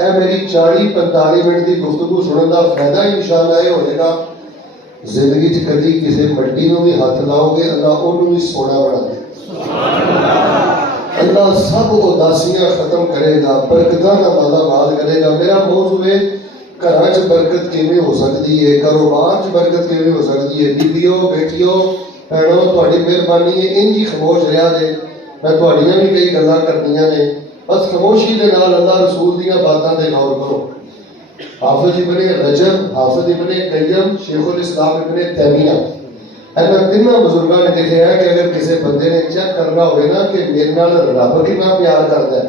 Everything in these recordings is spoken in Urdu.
اے میری 40-45 منٹ کی گفتگو سننے کا فائدہ انشاءاللہ یہ ہوئے گا زندگی چ کدی کسی مٹی نو بھی ہاتھ لاؤ گے اللہ انہوں بھی سونا بنا دے اللہ سب اداسیاں ختم کرے گا برکتاں کا مالا مال کرے گا میرا موضوع ہے گھر چ برکت کیویں ہو سکتی ہے کاروبار چ برکت کیویں ہو سکتی ہے بیبیوں بیٹیوں بھینوں تہاڈی مہربانی ہے انج ہی خاموش رہیا جے میں تہاڈیاں بھی کئی گلاں کرنیاں نے بس خاموشی دے نال اللہ رسول دیاں باتاں تے غور کرو حافظ ابن رجب حافظ ابن قیم شیخ الاسلام ابن تیمیہ اینا تینوں بزرگاں نے لکھا ہے کہ اگر کسی بندے نے چیک کرنا ہوئے نا کہ میرے نال رب کتنا پیار کرتا ہے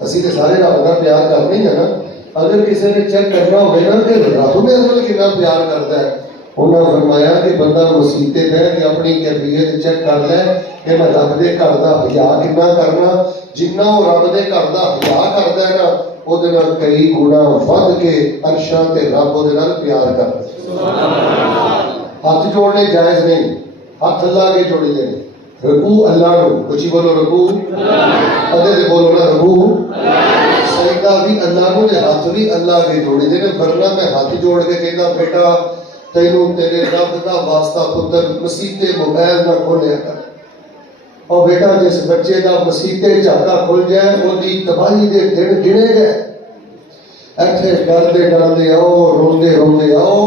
اسی تے سارے رب نال پیار کرنے ہیں نا اگر کسی نے چیک کرنا ہوئے نا کہ رب میرے نال کتنا پیار کرتا ہے انہوں نے فرمایا کہ بندہ مسیطے بہ کے اپنی کیفیت چیک کر لے کہ میں رب دے گھر دا حیا کتنا کرنا جنہ وہ رب دے گھر دا حیا کرتا ہے نا وہ دے نال کئی گنا ود کے عرشاں تے رب وہ دے نال پیار کرتا ہے سبحان اللہ ہاتھ جوڑنے جائز نہیں ہاتھ اللہ کے جوڑے دینے رکوع اللہ نو کچھ بولو رکوع ادھے دے بولو نا رکوع سجدہ بھی اللہ نو تے ہاتھ بھی اللہ کے جوڑے دینے ورنہ میں ہاتھ جوڑ کے کہنا بیٹا تینوں تیرے رب دا واسطہ پتر مسیطے موبائل نہ کھولیا کر اور بیٹا جس بچے دا مسیطے جھاکا کھل جائے وہ دی تباہی دے دن گنے گئے ایتھے ڈردے آؤ روندے آؤ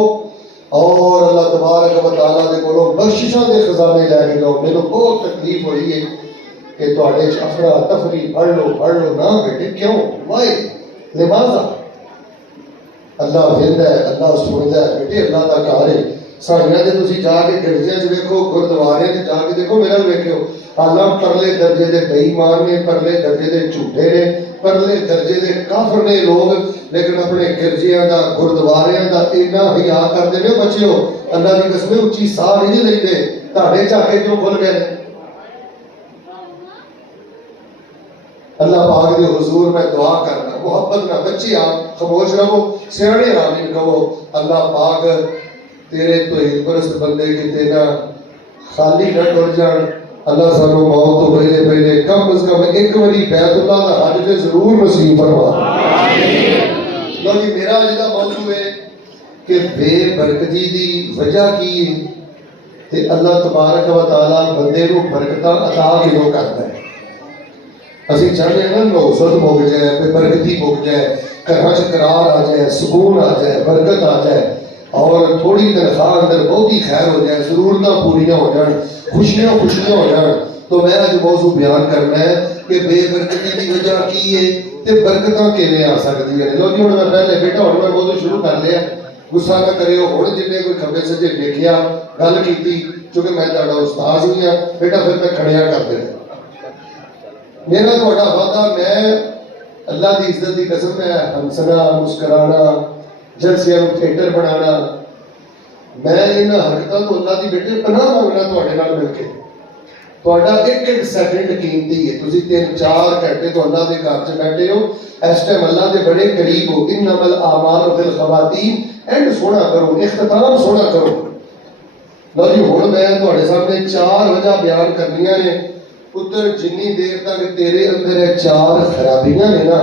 اور اللہ تبارک و تعالیٰ دے کولوں بخششاں دے خزانے لے کے جاؤ میرے بہت تکلیف ہوئی ہے کہ تواڈے افرا تفری پڑھ لو نہ بیٹے کیوں وائے لماذا اللہ ویندا ہے اللہ سندا ہے بیٹے اللہ دا گھر ہے ساڈیاں تے تسی جا کے گرجیاں وچ ویکھو گردوارے تے جا کے دیکھو میرا ویکھو اللہ پرلے درجے دے بے ایمان نے پرلے درجے دے جھوٹے نے پرلے درجے دے کافر نے لوگ لیکن اپنے گرجیاں دا گردواریاں دا اتنا حیا کردے نے بچیو اللہ دی قسم اچھی ساہ نہیں لیندے تہاڈے جھاکے کیوں کھل گئے اللہ پاک دے حضور میں دعا کرنا محبت نہ بچی آپ خاموش رہو سیانے آمین کہو اللہ پاک تیرے توحید پرست بندے کتے نہ خالی نہ ٹر جان اللہ سانو موت تو پہلے کم از کم ایک باری بیت اللہ دا حج تے ضرور نصیب فرما لو جی میرا اج دا موضوع ہے کہ بے برکتی دی وجہ کی ہے تے اللہ تبارک و تعالی بندے نو برکتاں عطا کیوں کرتا ہے اسی چاہتے ہیں نا نوزت مک جائے بے برکتی مک جائے گھر چ قرار آ جائے سکون آ جائے برکت آ جائے اور تھوڑی تنخواہ اندر بہت ہی خیر ہو جائے ضرورتاں پوریاں ہو جان خوشیاں ہو جان تو میں آج موضوع بیان کرنا ہے کہ بے برکتی کی وجہ کی ہے تے برکتاں کیویں آ سکتی ہیں لو جی ہن میں پہلے بیٹا ہن میں موضوع شروع کر لیا غصہ نہ کریو ہن جن نے کوئی کھبے سجے دیکھیا گل کیتی کیونکہ میں تہاڈا استاد ہی ہاں بیٹا پھر میں کھڑیا کر دینا میرا تھوڑا وعدہ میں اللہ دی عزت دی قسم ہے ہنسنا مسکرانا جلسیاں تھیٹر بنانا میں ان حرکتاں تو اللہ دی بیٹے پناہ مانگنا تواڈے نال مل کے تواڈا ایک ایک سیکنڈ قیمتی ہے تسی 3-4 گھنٹے تو اللہ دے گھر چ بیٹھے ہو اس ٹائم اللہ دے بڑے قریب ہو انما الاعمال بالخواتیم اینڈ سونا کرو اختتام سونا کرو لو جی ہن میں تواڈے سامنے 4 وجہ بیان کرنیاں نے پتر جنی دیر تک تیرے اندر ہے 4 خرابیاں نے نا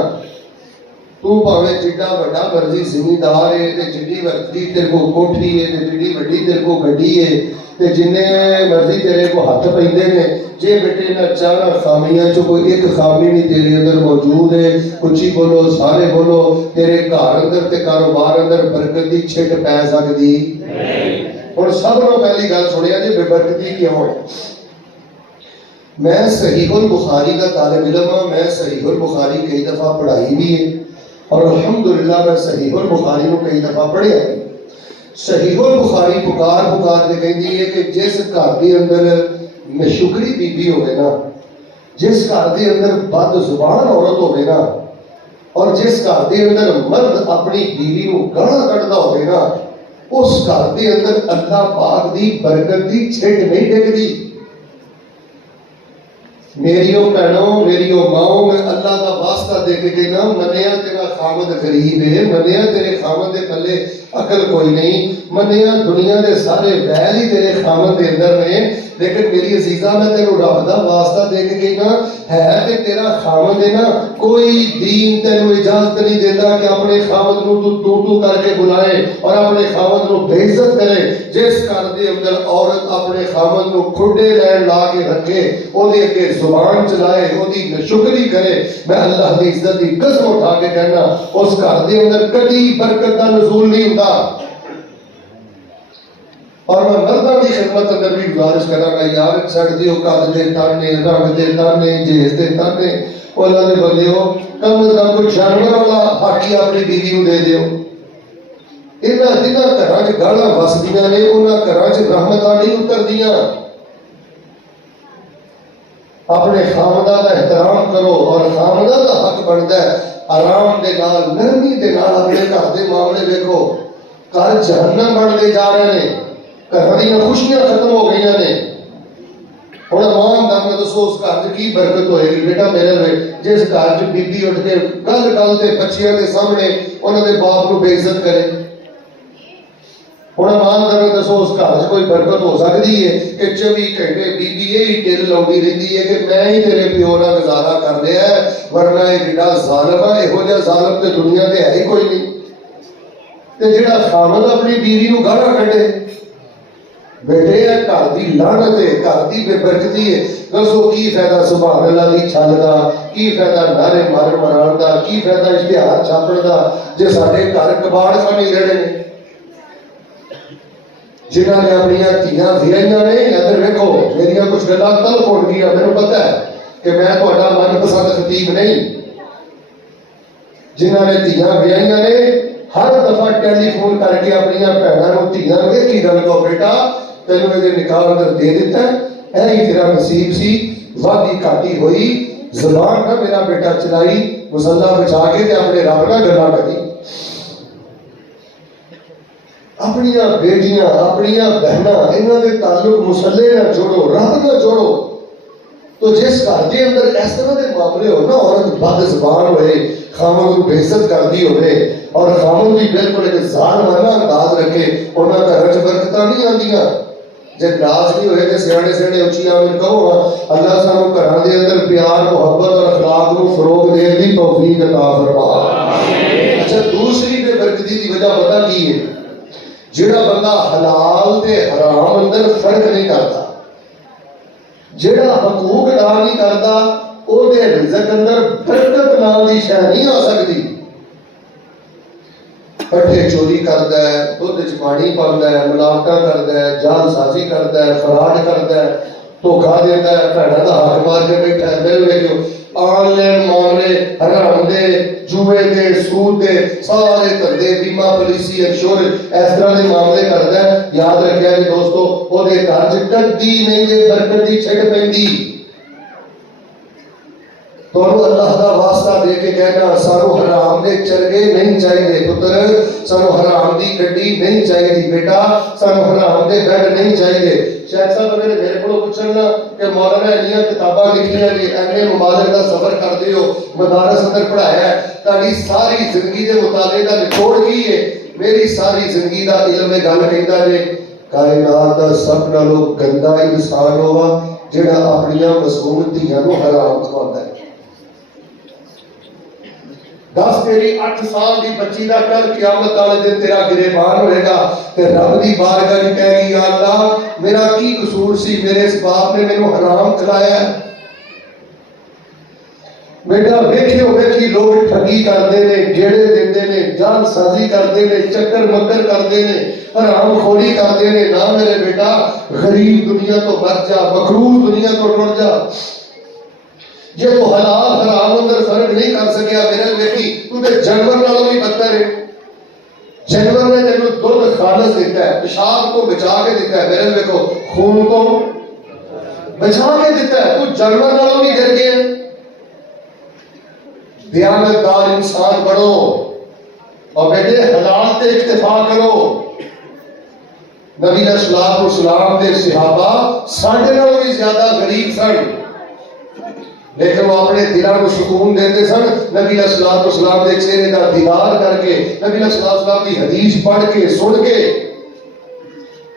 تو پاویں جڈا بڑا مرضی زمیندار ہے تے جڈی مرضی تیرے کو کوٹھی ہے تے جڈی بڑی تیرے کو گڈی ہے تے جنے مرضی تیرے کو ہاتھ پیندے نے جے بیٹے نہ 4 خامیاں چوں کوئی ایک خامی نہیں تیرے اندر موجود ہے اچھی بولو سارے بولو تیرے گھر اندر تے کاروبار اندر برکت دی چھٹ پے سکدی نہیں ہن سب نوں پہلی گل سنیا جی بے برکتی کیوں ہے میں صحیح البخاری کا طالب علم ہوں میں صحیح البخاری کئی دفعہ پڑھائی بھی ہے اور الحمدللہ میں صحیح البخاری کو کئی دفعہ پڑھیا ہے صحیح البخاری پکار کے کہندی ہے کہ جس گھر دے اندر ناشکری بی بی ہوے نا جس گھر دے اندر بد زبان عورت ہوے نا اور جس گھر دے اندر مرد اپنی بیوی نو گالاں کڈدا ہوے نا اس گھر دے اندر اللہ پاک دی برکت دی چھٹ نہیں ڈگدی میریو بہنوں میریو ماؤں میں اللہ کا واسطہ دے کے کہنا منیا تیرا خامد غریب ہے منیا تیرے خامد دے پلے عقل کوئی نہیں منیا دنیا دے سارے بیل ہی تیرے خامد دے اندر نے لیکن میری عزیزہ میں تینوں رب دا واسطہ دے کے کہنا ہے کہ تیرا خاوند ہے نا، کوئی دین تینوں اجازت نہیں دیتا کہ اپنے خاوند نو تو کر کے بلائے اور اپنے خاوند نو بے عزت کرے۔ جس گھر دے اندر عورت اپنے خاوند نو کھڈے لین لا کے رکھے، او دے اگے زبان چلائے، او دی شکری کرے، میں اللہ دی عزت دی قسم اٹھا کے کہنا اس گھر دے اندر کبھی برکت کا نزول نہیں ہوتا۔ اور میں مردوں کی خدمت اندر بھی گزارش کرا گا، یار چھڑ دیو قد دے تانے، رنگ دے تانے، جیز دے تانے، اللہ دے بندے ہو کم از کم کوئی جانور والا ہاکی اپنی بیوی کو دے دیو۔ انہاں جنہاں گھراں چ گالاں وسدیاں نے انہاں گھراں چ رحمتاں نہیں اتردیاں۔ اپنے خامدہ کا احترام کرو، اور خامدہ کا حق بنتا ہے آرام دے نال، نرمی دے نال اپنے گھر دے معاملے دیکھو۔ گھر جہنم بنتے جا رہے ہیں، گھر دیا خوشیاں ختم ہو گئی نے۔ ہوں ایماندار میں دسو اس گھر کی برکت ہوئے گی؟ بیٹا میرے جس گھر بی بی اٹھ کے گل گل سے بچیاں کے سامنے انہوں نے باپ کو بے عزت کرے، ہوں ایماندار میں دسو اس گھر سے کوئی برکت ہو سکتی ہے کہ 24 گھنٹے بی بی یہی دل لاؤنی رہتی ہے کہ میں ہی تیرے پیو کا گزارا کر لیا ہے، ورنہ یہ جڑا ظالم ہے یہو جہا ظالم تے دنیا تے ہے ہی کوئی نہیں۔ تے جڑا خامد اپنی بیوی نو گالاں کڈے، بیٹے گھر کی لعنت ہے، گھر کی بے برکتی ہے۔ دسو کی فائدہ سبحان اللہ دی چھل دا، کی فائدہ نعرے مار مران دا، کی فائدہ اشتہار چھاپن دا جے ساڈے گھر کباڑ خانے رہے نے۔ جنہاں نے اپنی دھیاں ویاہیاں نے، ادھر ویکھو میرا کچھ گلاں تلخ ہو گیا، میرے پتہ ہے کہ میں تہاڈا من پسند خطیب نہیں۔ جنہاں نے دھیاں ویاہیاں نے ہر دفعہ ٹیلی فون کر کے اپنی بھیناں نوں دھیاں نوں ایک ہی گل کہو، بیٹا تینوں یہ نکاح اندر دے دیتا ہے، اے ہی تیرا نصیب سی، وادی کاٹی ہوئی زبان نہ میرا بیٹا چلائی، مصلا بچا کے تے اپنے رب نال گلاں کری۔ اپنی بیٹیاں اپنی بہناں انہاں دے تعلق مصلے نال جوڑو، رب نال جوڑو۔ تو جس گھر کے اندر اس طرح کے معاملے ہو نا، عورت بد زبان ہوئے، خامن کو بے عزت کرتی ہوئے، اور خامن بھی بالکل ایک ظالمانہ انداز رکھے، انہاں گھر چ برکتاں نہیں آندیاں۔ جب ناز نہیں ہوئے تو سیانے سیانے اچھی آمین کہو، اللہ سانو گھراں دے اندر پیار محبت اور اخلاق نو فروغ دین دی توفیق عطا فرما۔ اچھا دوسری بے برکتی دی وجہ پتہ کی ہے؟ جڑا بندہ حلال تے حرام اندر فرق نہیں کرتا، جڑا حقوق ادا نہیں کرتا، او دے رزق اندر برکت نام دی شے نہیں آ سکتی۔ پٹھے چوری کرتا ہے، دودھ چ پانی پاتا ہے، ملاوٹاں کرتا ہے، جال سازی کرتا ہے، فراڈ کرتا ہے، دھوکا دیتا ہے، بھڑا دا حق مار کے بیٹھا ہے۔ میرے ویکھو آن لائن معاملے، حرام دے، جوئے دے، سود دے، سارے دھندے، بیمہ پالیسی، انشورنس، اس طرح دے معاملے کرتا ہے۔ یاد رکھیا جی دوستو، او دے گھر چ کدی نہیں جے برکت دی چھٹ پیندی۔ تو اللہ کا واسطہ دے کے کہنا سانو حرام دے چرگے نہیں چاہیے، پتر سانو حرام دی گڈی نہیں چاہیے، بیٹا سانو حرام دے بیڈ نہیں چاہیے۔ شیخ صاحب میرے کو پوچھنا کہ مولانا انیاں کتاباں لکھیاں جی، اینے ممالک کا سفر کرتے ہو، مدارس اندر پڑھایا ہے، تاری ساری زندگی دے مطالعے کا نچوڑ کی ہے؟ میری ساری زندگی دا علم گل کہندا ہے کائنات دا سب نالوں گندا انسان ہوا جڑا اپنیاں معصوم دھیاں نوں حرام کھواتا ہے۔ 10 تیری 8 سال دی بچی دا کل قیامت والے دن تیرا گریبان ہوئے گا تے رب دی بارگاہ وچ کہے گی یا اللہ میرا کی قصور سی، میرے اس باپ نے مینوں حرام کھلایا ہے۔ بیٹا ویکھیو ویکھی لوگ ٹھگی کرتے ہیں، گیڑے دیندے نے، جان سازی کرتے ہیں، چکر مکر کرتے ہیں، حرام خوری کرتے ہیں۔ نہ میرے بیٹا غریب دنیا تو مر جا، مکروہ دنیا تو ٹر جا۔ جے تو حلال حرام اندر فرق نہیں کر سکیا، میرے ویکھی تو تے جانور نالوں بھی بدتر ہے۔ جانور نے تینوں دودھ خالص دیتا ہے، پیشاب کو بچا کے دیتا ہے، میرے ویکھو خون کو بچا کے دیتا ہے، تو جانور نالوں بھی ڈر گئے۔ دیانتدار انسان بنو اور بیٹے حلال تے اکتفا کرو۔ نبی علیہ الصلوۃ والسلام دے صحابہ ساڈے نالوں بھی زیادہ غریب سن، لیکن وہ اپنے دلوں کو سکون دیتے سن نبی علیہ الصلوۃ والسلام دے چہرے کا دیدار کر کے، نبی علیہ الصلوۃ والسلام کی حدیث پڑھ کے سن کے۔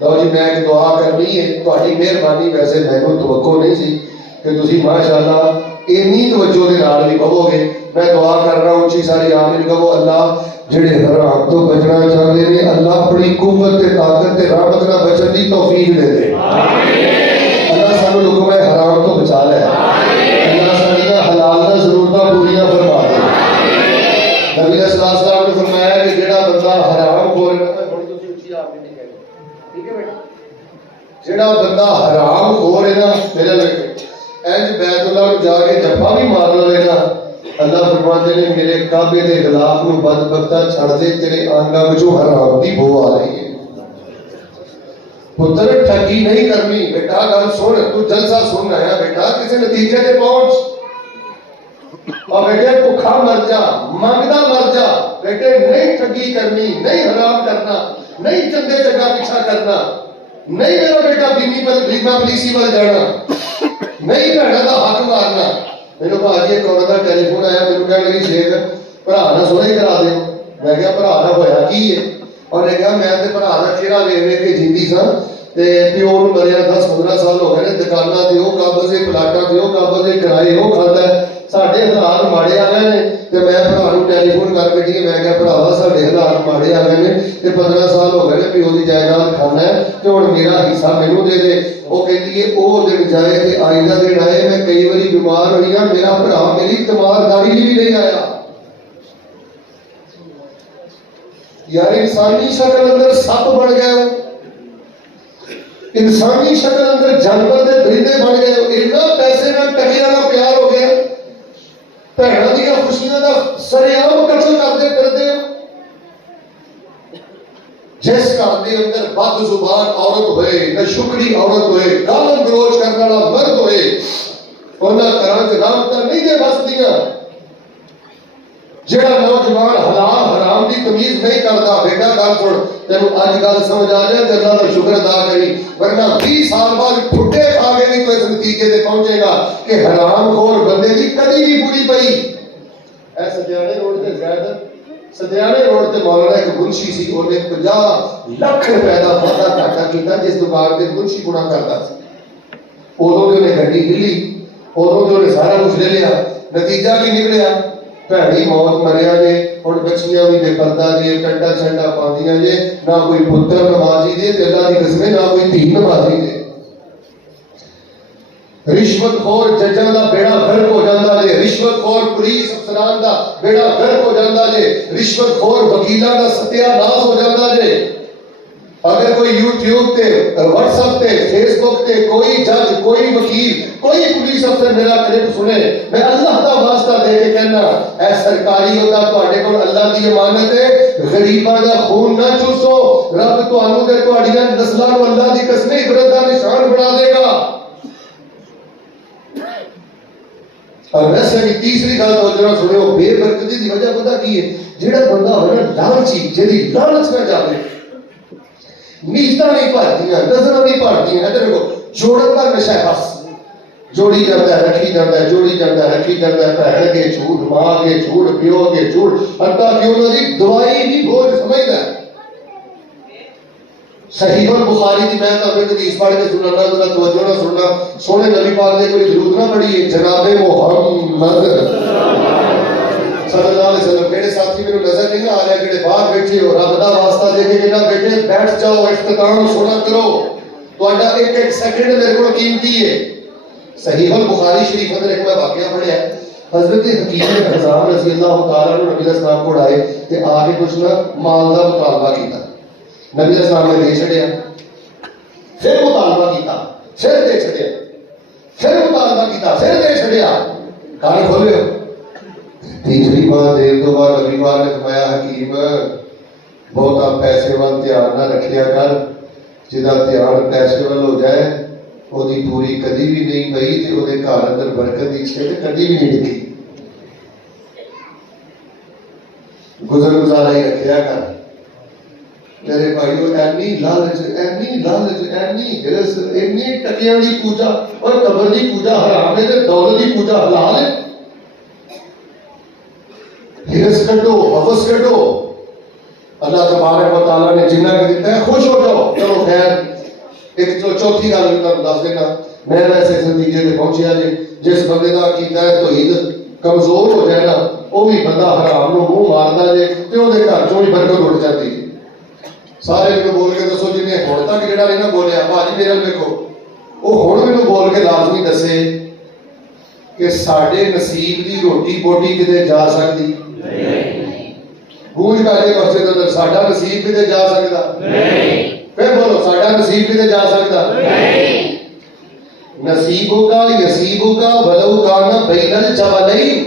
لو جی میں ایک دعا کرنی ہے تہاڈی مہربانی ویسے مینوں توقع نہیں سی کہ تسی ماشاءاللہ اینی توجہ دے نال بھی کہو گے میں دعا کر رہا ہوں اچھی ساری آمین کہو اللہ جڑے حرام تو بچنا چاہتے ہیں اللہ اپنی قوت تے طاقت تے رحمت نال بچن دی توفیق دے دے اللہ سانو لوگوں میں حرام تو بچا لے اللہ سانیاں حلال نہ ضرورتاں پوریاں فرما دے نبی صلی اللہ علیہ وسلم نے فرمایا کہ جڑا بندہ حرام خور ہے جڑا بندہ حرام خور ہے نا میرے لگے انج بیت اللہ میں جا کے جفا بھی مار لے گا اللہ فرماتے ہیں میرے کعبے دے غلاف نو بدبختہ چھڑ دے تیرے آنگا وچوں حرام دی بو آ رہی ہے پتر ٹھگی نہیں کرنی بیٹا گل سن تو جلسہ سن آیا بیٹا کسی نتیجے تے پہنچ اور بیٹے بھوکا مر جا مانگدا مر جا بیٹے نہیں ٹھگی کرنی نہیں حرام کرنا نہیں چندے جگہ پیچھا کرنا نہیں میرا بیٹا بیمہ پلیسی وال جانا نہیں بھڑا دا حق مارنا میرے بھاجی ایک عورت کا ٹیلی فون آیا میرے کہنے لگی شیخ بھرا نہ سونے کرا دے میں کہا بھرا نہ ہویا کی ہے اور نے کہا میں تے بھرا دا چہرہ ویکھ ویکھ کے جیندی سا تے پیو نوں مریا 10-15 سال ہو گئے نے دکاناں تے او قابض پلاٹاں تے او قابض کرائے او کھاتا ہے ساڈے حالات ماڑے آ گئے نے تے میں بھرا نوں ٹیلی فون کر بیٹھی میں کہا بھراوا ساڈے حالات ماڑے آ گئے نے تے 15 سال ہو گئے نے پیو دی جائیداد کھانا ہے تے ہن میرا حصہ مینوں دے دے وہ کہتی ہے او دن جائے تے آئندہ دن آئے میں کئی باری بیمار ہوئی ہاں میرا بھرا میری تمارداری بھی نہیں آیا یار انسانی شکل اندر سپ بن گئے ہو انسانی شکل اندر جانور دے درندے بن گئے ہو اتنا پیسے نہ ٹکیاں نہ پیار ہو گیا بھੈਣਾਂ ਦੀਆਂ خوشیاں دا سرعام قتل کرتے پھردے ہو جس گھر دے اندر بد زبان عورت ہوئے نہ شکری عورت ہوئے گالاں گلوچ کرنے والا مرد ہوئے انہاں گھراں وچ رحمتاں نہیں دے بسدیاں جڑا نوجوان حلال حرام دی تمیز نہیں کرتا بیٹا گل سن تینوں اج گل سمجھ آ جائے تے اللہ دا شکر ادا کری ورنہ 20 سال بعد ٹھٹے کھا کے بھی تو اس نتیجے تے پہنچے گا کہ حرام خور بندے دی کدی بھی پوری پئی اے سدیانے روڈ تے سدیانے روڈ تے مولانا ایک منشی سی اونے 50 لاکھ روپے دا وعدہ گھاٹا کیتا جس دکان تے منشی گنا کردا سی اودوں تے گڈی ہلی اودوں تے انہیں سارا کچھ لے لیا نتیجہ کی نکلیا بھڑی موت مریا جے ہن بچیاں بھی بے پردہ جے ٹنڈا چھنڈا پاندیاں جے نہ کوئی پتر نمازی جے تے اللہ دی قسم نہ کوئی دھی نمازی جے رشوت خور ججاں دا بیڑا غرق ہو جاندا جے رشوت خور پولیس افسران دا بیڑا غرق ہو جاندا جے رشوت خور وکیلاں دا ستیا ناس ہو جاندا جے اگر کوئی یوٹیوب تے واٹس ایپ تے فیس بک تے کوئی جج کوئی وکیل کوئی پولیس افسر میرا کلپ سنے میں اللہ دا واسطہ دے کے کہنا اے سرکاری ہوتا تواڈے کول اللہ دی امانت ہے غریباں دا خون نہ چوسو رب تانوں تے تواڈیاں نسلاں نوں اللہ دی قسم عبرت دا نشان بنا دے گا اور ویسے بھی تیسری گل تو جڑا سنو بے برکتی دی وجہ پتہ کی ہے جڑا بندہ ہونا لالچی جدی لالچ میں جاوے نیستاں نہیں پڑھتیاں نظراں نہیں پڑھتیاں ادھر دیکھو جوڑن دا نشہ بس جوڑی جاتا ہے رکھی جاتا ہے جوڑی جاتا ہے رکھی جاتا ہے بہن کے جھوٹ ماں کے جھوٹ پیو کے جھوٹ حتیٰ کہ انہوں نے دوائی بھی بوجھ سمجھتا ہے صحیح البخاری دی میں تو حدیث پڑھ کے سننا ذرا توجہ نہ سننا سونے نبی پاک نے کوئی ضرورت نہ پڑی ہے جناب محمد صلی اللہ علیہ وسلم میرے ساتھی میرے نظر نہیں آ رہا کہ باہر بیٹھے ہو رب دا واسطہ دے کے کہنا بیٹے بیٹھ جاؤ اختتام سنا کرو تہاڈا ایک ایک سیکنڈ میرے کو قیمتی ہے صحیح البخاری شریف اندر ایک میں واقعہ پڑھیا ہے حضرت حکیم حزام رضی اللہ تعالیٰ عنہ نبی علیہ السلام کو آئے کہ آگے کچھ نہ مال دا مطالبہ کیتا نبی علیہ السلام نے دے چھڑیا پھر مطالبہ کیتا پھر دے چھڑیا پھر مطالبہ کیتا پھر دے چھڑیا کان کھولے ہو تیسری بار دیر تو بعد نبی پاک نے فرمایا حکیم بہتا پیسے وال دھیان نہ رکھیا کر جدا دھیان پیسے وال ہو جائے وہ دی پوری کدی بھی نہیں پئی تے وہ دے گھر اندر برکت دی چھے تے کدی بھی نہیں ڈگی گزر گزارا ہی رکھیا کر میرے بھائیو اینی لالچ اینی ہرس اینی ٹکیاں دی پوجا اور قبر دی پوجا حرام ہے تے دولت دی پوجا حلال ہے ہرس کڈو حوث کڈو اللہ تبارک و تعالیٰ نے جنہ کے دیتا ہے خوش ہو جاؤ. چلو خیر ایک چوتھی گل بھی تمہیں دس دینا. میں ویسے اس نتیجے پہ پہنچیا جی جس بندے کا کیتا ہے توحید کمزور ہو جائے نا وہ بھی بندہ حرام نو منہ مارتا جے تو وہ گھر چوں بھی برکت اٹھ جاتی ہے. سارے میرے بول کے دسو جن نے ہوں تک جہاں نہیں نہ بولیا بھاجی میرے دیکھو وہ ہوں میرے بول کے لازمی دسے کہ ساڈے نصیب دی روٹی بوٹی کتے جا سکتی گونج کا جے مسجد اندر ساڈا نصیب کتے جا سکتا پھر بولو ساڈا نصیب کتے جا سکتا نصیبوں کا یسیبوں کا ولو کانا بین الجبلین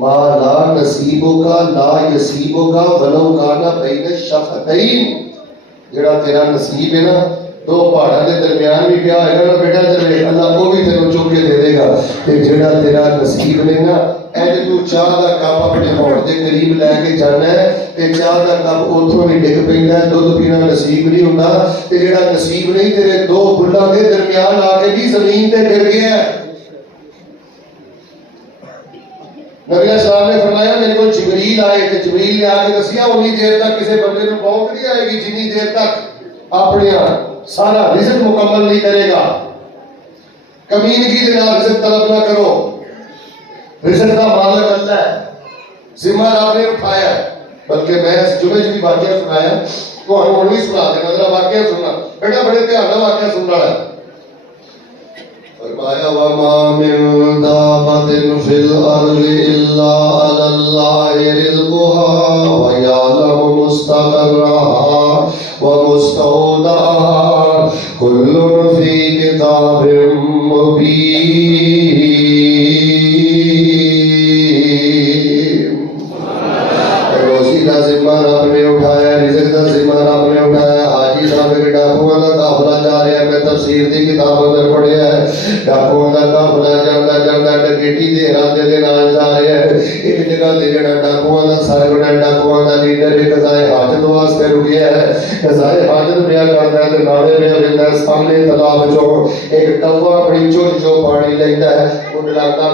ما لا نصیبوں کا لا یسیبوں کا ولو کانا بین الشفتین. جڑا تیرا نصیب ہے نا دو پہاڑوں کے درمیان بھی پیا ہے نا بیٹا چلے اللہ کو بھی تینوں چوک کے دے دے گا. تے جڑا تیرا نصیب نہیں نا اج تو چاہ دا کپ اپنے ہونٹ دے قریب لے کے جانا ہے تے چاہ دا کپ اوتھوں ہی ڈگ پیندا ہے دودھ پینا نصیب نہیں ہوندا تے جڑا نصیب نہیں تیرے دو بلاں دے درمیان آ کے بھی زمین تے گر گیا ہے. نبی السلام نے فرمایا میرے کو جبریل آئے تے جبریل نے آ کے دسیا اتنی دیر تک کسی بندے کو موت نہیں آئے گی جتنی دیر تک اپنے سارا رزق مکمل نہیں کرے گا. کمینگی دے نال رزق طلب نہ کرو. رزق کا مالک اللہ ہے ذمہ آپ نے اٹھایا ہے. بلکہ میں اس جمعے بھی واقعہ سنایا تو ہم بھی سنا دیں ذرا واقعہ سننا بیٹا بڑے دھیان نال واقعہ سننا ہے. فرمایا وَمَا مِن دَابَّةٍ فِي الْأَرْضِ إِلَّا عَلَى اللَّهِ رِزْقُهَا وَيَعْلَمُ مُسْتَقَرَّهَا وَمُسْتَوْدَعَهَا كُلٌّ فِي كِتَابٍ مُبِينٍ. روزی کا ذمہ رب نے اٹھایا رزق کا ذمہ رب نے اٹھایا. حاجی صاحب کے ڈاکواں کا قافلہ جا رہا ہے. میں تفسیر کی کتاب اندر پڑھیا ہے ڈاکواں کا قافلہ جاندا جاندا ڈکیٹی دے ارادے دے نال جا رہا ہے. ایک جگہ تے جڑا ڈاکواں کا سرگنا ڈاکواں کا لیڈر ایک قضائے حاجت واسطے رکیا ہے. قضائے حاجت پیا کردا ہے تے نالے پیا ویندا ہے. سامنے تالاب چوں ایک کوا اپنی چوچ چوں پانی لیندا ہے. اڑلاتا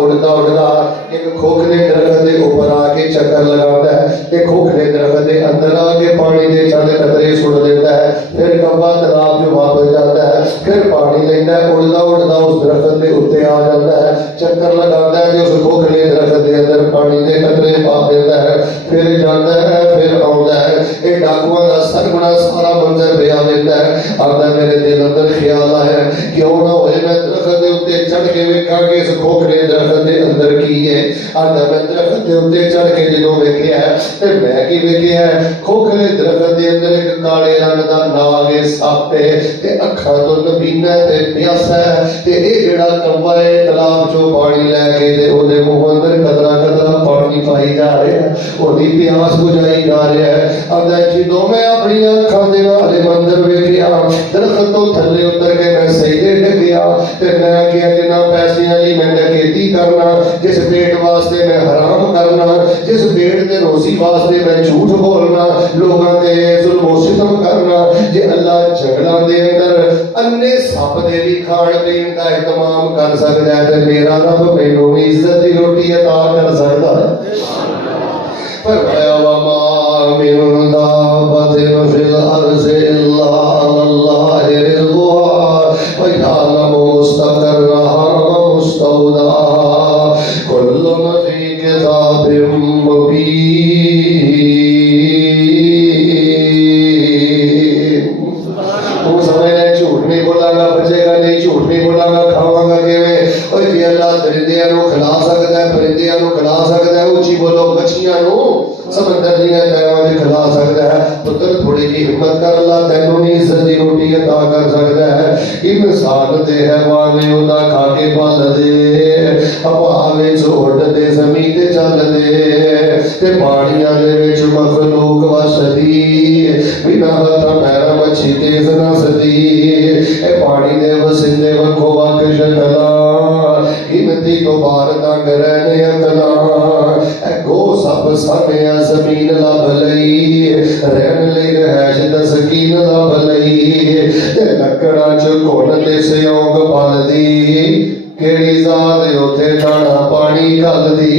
اڑتا ایک کھوکھلے درخت کے اوپر آ کے چکر لگاتا ہے تے کھوکھلے درخت کے اندر آ کے پانی دے چند قطرے سٹ دیتا ہے. پھر کوا تالاب جو واپس جاتا ہے پھر پانی لینا ہے اڑتا اس درخت کے اتنے آ جاتا ہے چکر لگاتا ہے جو اس کھوکھلے درخت کے اندر پانی کے قطرے پا دیتا ہے. پھر جاتا ہے پھر آتا ہے. یہ ڈاکواں کا سرگنا سارا منظر پیا دیتا ہے. آتا میرے دل اندر خیال ہے کیوں نہ ہوئے میں درخت کے اتنے چڑھ کے ویکھاں کہ اس کھوکھلے درخت کے اندر کی ہے. آتا میں درخت کے اتنے چڑھ کے جدوں ویکھیا ہے تے میں کی ویکھیا ہے کھوکھلے درخت کے اندر ایک کالے رنگ دا ناگ سپ ہے تے اکھاں تو نبینا تے پیاسا ہے تے اے جڑا کوا ہے تالاب چوں پانی لے کے تے اودے منہ اندر قطرہ قطرہ پانی پائی جا رہا ہے اودی پیاس بجھائی جا رہا ہے. آندا جدوں میں اپنی اکھاں دے نال منظر ویکھیا درخت تو تھلے اتر کے میں سجدے ڈگیا تے میں کہیا جنہ پیسے والی میں ڈکیتی کرنا جس پیٹ واسطے میں حرام کرنا جس پیٹ تے روزی واسطے میں جھوٹ بولنا لوگاں تے ظلم و ستم کرنا جے اللہ جھگڑا دے اندر انے سپ دے بھی کھان پین دا اہتمام کر سکدا ہے تے میرا رب مینوں بھی عزت دی روٹی عطا کر سکدا ہے. فرمایا وما من دابة في الأرض إلا على الله رزقها ويعلم مستقرها ومستودعها كل في كتاب مبين. تو سمجھنا جھوٹ نہیں بولا گا بچے گا نہیں جھوٹ نہیں بولا گا کھاواں گا کیویں اوے جی اللہ درندیاں نو کھلا سکدا ہے پرندیاں نو کھلا سکدا ہے اونچی بولو مچھلیاں نو سمندر دی تہواں وچ کھلا سکدا ہے. پتر تھوڑی جی ہمت کر اللہ تینوں نہیں عزت دی روٹی عطا کر سکدا ہے. انسان تے حیوان اوندا کھا کے پل دے ہوا وچ اڑ دے زمین تے چل دے تے پانیاں دے وچ مخلوق وسدی بنا ہتھ پیر مچھی تیز نسدی. اے پانی دے وسندے وکھو وکھ شکلاں گنتی تو بار تنگ رہنے اکلاں. اے گو سب سامنے زمین لب لئی رہن لئی رہائش تسکین لب لئی تے لکڑاں چ کھن تے سیونگ پل دی کیڑی ذات اوتھے دانا پانی کل دی.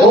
2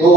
2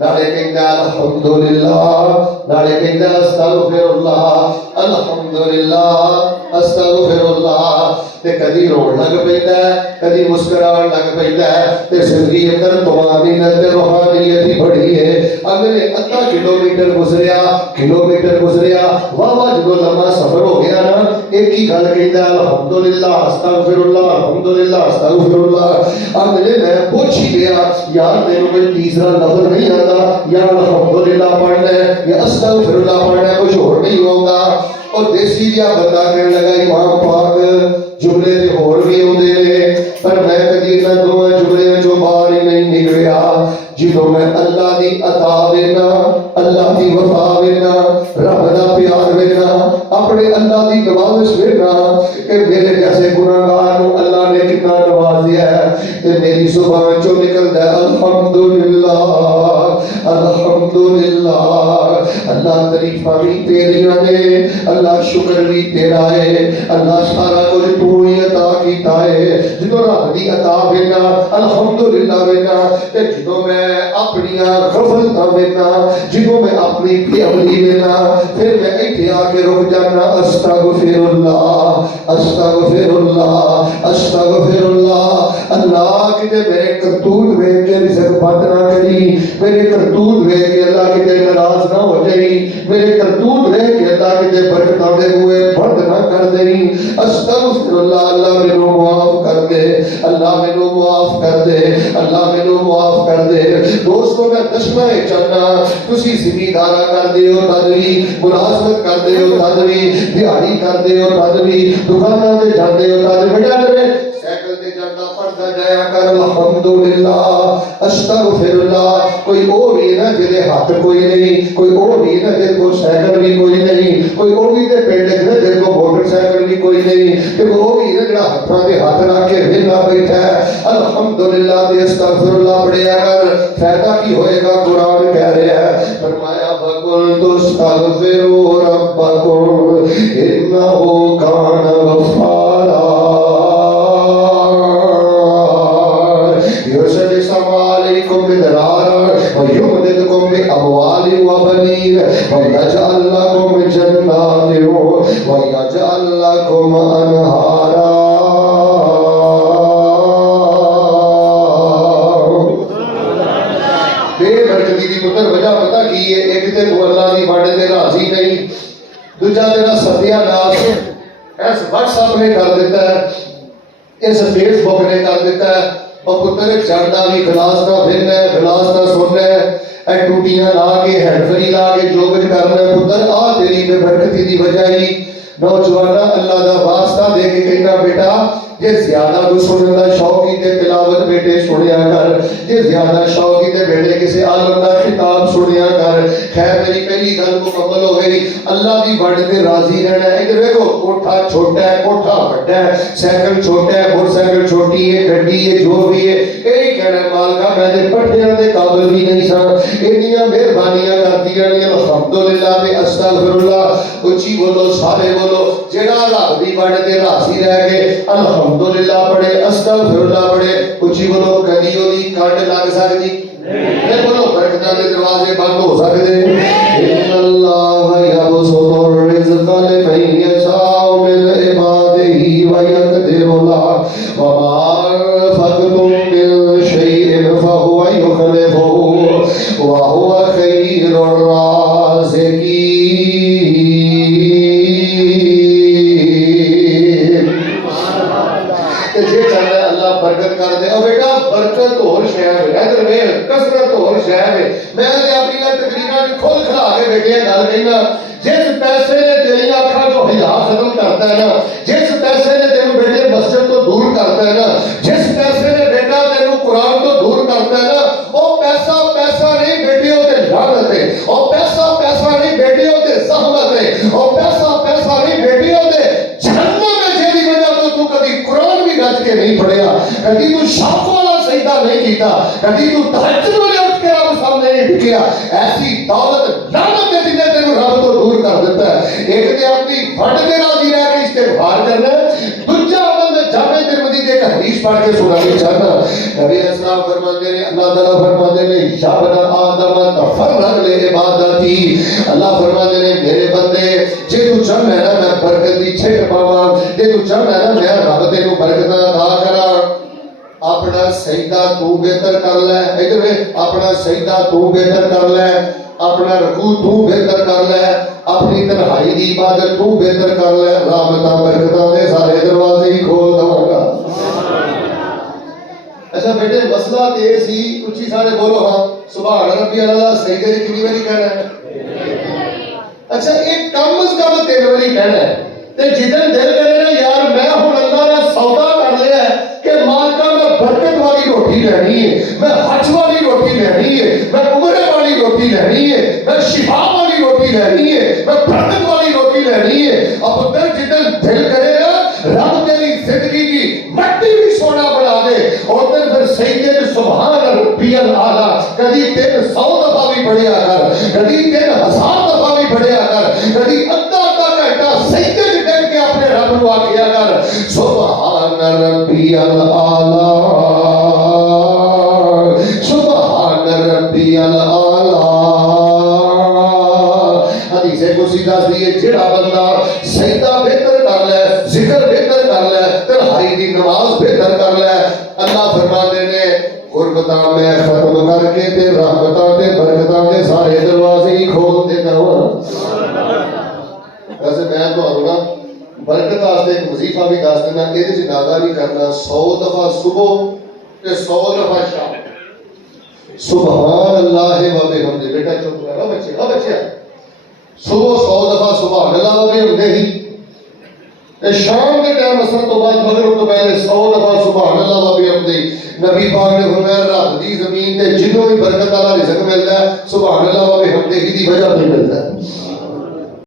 نالے کہندا الحمدللہ، نالے کہندا استغفراللہ، الحمدللہ، استغفراللہ۔ تے کدی روਣ لگ پیندا ہے، کدی مسکران لگ پیندا ہے، تے زندگی اندر طمانینت تے روحانیت ہی بڑی ہے۔ اگلے ادھا کلومیٹر گزریا، واہ جدو لمبا سفر ہو گیا نا، ایک ہی گل کہندا الحمدللہ استغفراللہ، الحمدللہ استغفراللہ۔ اگلے میں پوچھ ہی گیا یار تینوں کوئی تیسرا لفظ نہیں آتا، یا الحمدللہ پڑھنا ہے یا استغفراللہ پڑھنا ہے، کچھ اور نہیں ہوگا۔ اور دیسی جہا بندہ کہنے لگا امام پاک جملے تے ہور بھی ہوندے نے، پر میں کدی انہاں دونوں جملے چوں باہر ہی نہیں نکلیا۔ جدوں میں اللہ دی عطا وینا، اللہ دی وفا وینا، رب دا پیار وینا، اپنے اللہ دی نوازش وینا کہ میرے جیسے گناہگار نوں اللہ نے کتنا نوازیا ہے، تے میری زبان چوں نکلدا ہے الحمدللہ، الحمدللہ۔ اللہ تعریفاں بھی تیریاں نے، اللہ شکر بھی تیرا ہے، اللہ سارا کچھ تو ہی عطا کیتا ہے۔ جدوں رب دی عطا وینا الحمدللہ وینا، تے جدوں میں اپنی غفلتاں وینا، جدوں میں اپنی بے عملی وینا، پھر میں ایتھے آ کے رک جانا استغفراللہ، استغفراللہ، استغفراللہ۔ اللہ کتے میرے کرتوت ویکھ کے رزق بند نہ کری، میرے کرتوت ویکھ کے اللہ کتے ناراض نہ ہو جائی، میرے کرتوت ویکھ کے اللہ کتے برکتاں دے ہوئے بند نہ کر دئی۔ استغفراللہ، اللہ مینوں معاف کر دے، اللہ مینوں معاف کر دے، اللہ مینوں معاف کر دے۔ دوستو میں دسنا ہے چاہنا، تسی زمیندارا کر دے ہو تد وی، ملازمت کر دے ہو تد وی، دیہڑی کر دے ہو تد وی، دکاناں تے جاندے ہو تد وی، بیٹا دے سائیکل تے جاندا پڑھدا جایا کر الحمدللہ، استغفراللہ۔ کوئی او بھی نہ جدے ہاتھ کوئی نہیں، کوئی او بھی نہ جدے کو سائیکل بھی کوئی نہیں، کوئی او بھی تے پنڈ نہ جدے کو موٹر سائیکل بھی کوئی نہیں، تے او بھی نہ جڑا ہاتھاں تے ہاتھ رکھ کے ویلا بیٹھا ہے الحمدللہ تے استغفراللہ پڑھیا کر۔ فائدہ کی ہوئے گا؟ قرآن کہہ رہا ہے، فرمایا فَقُلْتُ اسْتَغْفِرُوا رَبَّكُمْ إِنَّهُ كَانَ غَفَّارًا يُرْسِلِ السَّمَاءَ عَلَيْكُمْ مِدْرَارًا وَيُمْدِدْكُم بِأَمْوَالٍ وَبَنِينَ وَيَجْعَل لَّكُمْ جَنَّاتٍ وَيَجْعَل لَّكُمْ أَنْهَارًا۔ پتر وجہ پتہ کی ہے؟ ایک تے تو اللہ دی وڈ تے راضی نہیں، دوجا تیرا ستیا ناس اس واٹس ایپ نے کر دیتا ہے، اس فیس بک نے کر دیتا ہے۔ اور پتر چڑھنا بھی گلاس کا پھرنا ہے، گلاس کا سننا ہے، اے ٹوٹیاں لا کے ہیڈ فری لا کے جو کچھ کرنا ہے پتر آ تیری بے برکتی دی وجہ ہی۔ نوجوانہ اللہ دا واسطہ دے کے کہنا بیٹا جے زیادہ تو سنن دا شوقی تے تلاوت بیٹے سنیا کر، جے زیادہ شوقی تے بیٹے کسی عالم دا خطاب سنیا کر۔ خیر میری پہلی گل مکمل ہو گئی۔ اللہ دی وڈ تے راضی رہنا ہے۔ ادھر دیکھو کوٹھا چھوٹا ہے، کوٹھا بڑا ہے، سائیکل چھوٹا ہے، موٹر سائیکل چھوٹی ہے، گڈی ہے، جو بھی ہے، یہی کہنا ہے مالکا میں تے پٹھیاں دے قابل بھی نہیں سا، اتنیاں مہربانیاں کردیاں نے الحمدللہ تے استغفراللہ۔ اچھی بولو، سارے بولو، جڑا رب دی وڈ تے راضی رہ کے الحمدللہ پڑھے، استغفراللہ پڑھے، اچھی بولو کدی وہ کنڈ لگ سکتی نہیں؟ بولو برکتاں دے دروازے بند ہو سکتے؟ ان اللہ یبسط الرزق لمن یشاء من عبادہ ویقدر له وما انفقتم من شیء فهو یخلفہ وهو خیر الرازقین۔ برکت کر دے۔ اور بیٹا برکت اور شے ہے، ادھر ویکھ کثرت اور شے ہے۔ میں تے اپنی تقریراں وچ کھول کھلا کے بیٹھے گل کہنا، جس پیسے نے تیری اکھاں تو حیا ختم کرتا ہے نا، جس پیسے نے تینوں بیٹے مسجد تو دور کرتا ہے نا، جس پیسے نے بیٹا تینوں قرآن تو دور کرتا ہے نا، وہ پیسہ پیسہ نہیں بیٹیوں تے لعنت ہے، وہ پیسہ پیسہ نہیں بیٹیوں تے زحمت ہے، وہ پیسہ پیسہ نہیں بیٹیوں تے جہنم ہے، جیدی وجہ تو کبھی قرآن بھی رچ کے نہیں پڑھیا، کبھی تو شاپ والا سجدہ نہیں کیتا، کبھی تو تہجد میں اٹھ کے رب سامنے نہیں ٹکیا۔ ایسی دولت لعنت ہے جنہیں تینوں رب تو دور کر دیتا ہے۔ ایک تے اپنی وڈ تے راضی رہ کے استغفار کرنا ہے، دوجا عمل میں جامع ترمذی دے ایک حدیث پڑھ کے سنانی چاہتا. نبی اسلام فرماتے ہیں, اللہ تعالیٰ فرماتے ہیں یا بنا آدم تفرغ لعبادتی. اللہ فرماتے ہیں میرے بندے جے تو چاہنا ہے نا میں برکت دی چھٹ پاواں, جے تو چاہنا ہے نا میں رب تینوں برکتاں عطا کراں, اپنا سجدہ تو بہتر کر لے. ادھر اپنا سجدہ تو بہتر کر لے, اپنا رکوع تو بہتر کر لے, اپنی تنہائی دی عبادت تو بہتر کر لے, رحمتاں برکتاں دے سارے دروازے ہی کھول دواں گا. اچھا بیٹے مسئلہ تے یہ سی, اچھی سارے بولو ہاں سبحان ربی اللہ سجدے دی کتنی باری کہنا ہے؟ اچھا ایک کم از کم 3 باری کہنا ہے. تے جدن دل کرے نا یار میں ہن اللہ دا سودا کر لیا ہے کہ مالکا میں برکت والی روٹی لینی ہے, میں حج والی روٹی لینی ہے, میں عمرے والی روٹی لینی ہے, میں شفا والی روٹی لینی ہے, میں برکت والی روٹی لینی ہے. اب پتر جدن دل کرے نا رب تیری زندگی کی مٹی بھی سونا بنا دے, اور پھر سیدنا سبحان ربی الاعلیٰ کبھی 300 دفعہ بھی پڑھیا کر, کبھی 3000 دفعہ بھی پڑھیا کر, کبھی آدھا گھنٹہ سجدے میں ڈٹ کے اپنے رب کو آکھیا کر سبحان ربی الاعلیٰ, سبحان ربی الاعلیٰ. حدیث قدسی دس دیے جڑا بندہ سجدہ بہتر کر لے, ذکر بہتر کر لے, تنہائی دی نماز بہتر کر لے, اللہ فرماتے نے غربتاں میں ختم کر کے تے رحمتاں تے برکتاں دے سارے دروازے ہی کھول دے گا. ویسے میں تمہوں نا برکت واسطے ایک وظیفہ بھی دس دینا, یہ نادا نہیں کرنا. 100 دفعہ صبح تے 100 دفعہ شام سبحان اللہ و بحمدہ. بیٹا چپ کرو بچے, ہاں بچے صبح 100 دفعہ سبحان اللہ و بحمدہ ہی, شام کے ٹائم اثر تو بعد مغرب تو پہلے 100 دفعہ سبحان اللہ و بحمدہ. نبی پاک نے فرمایا رات دی زمین تے جنوں بھی برکت والا رزق ملدا ہے سبحان اللہ و بحمدہ دی وجہ سے ملدا ہے.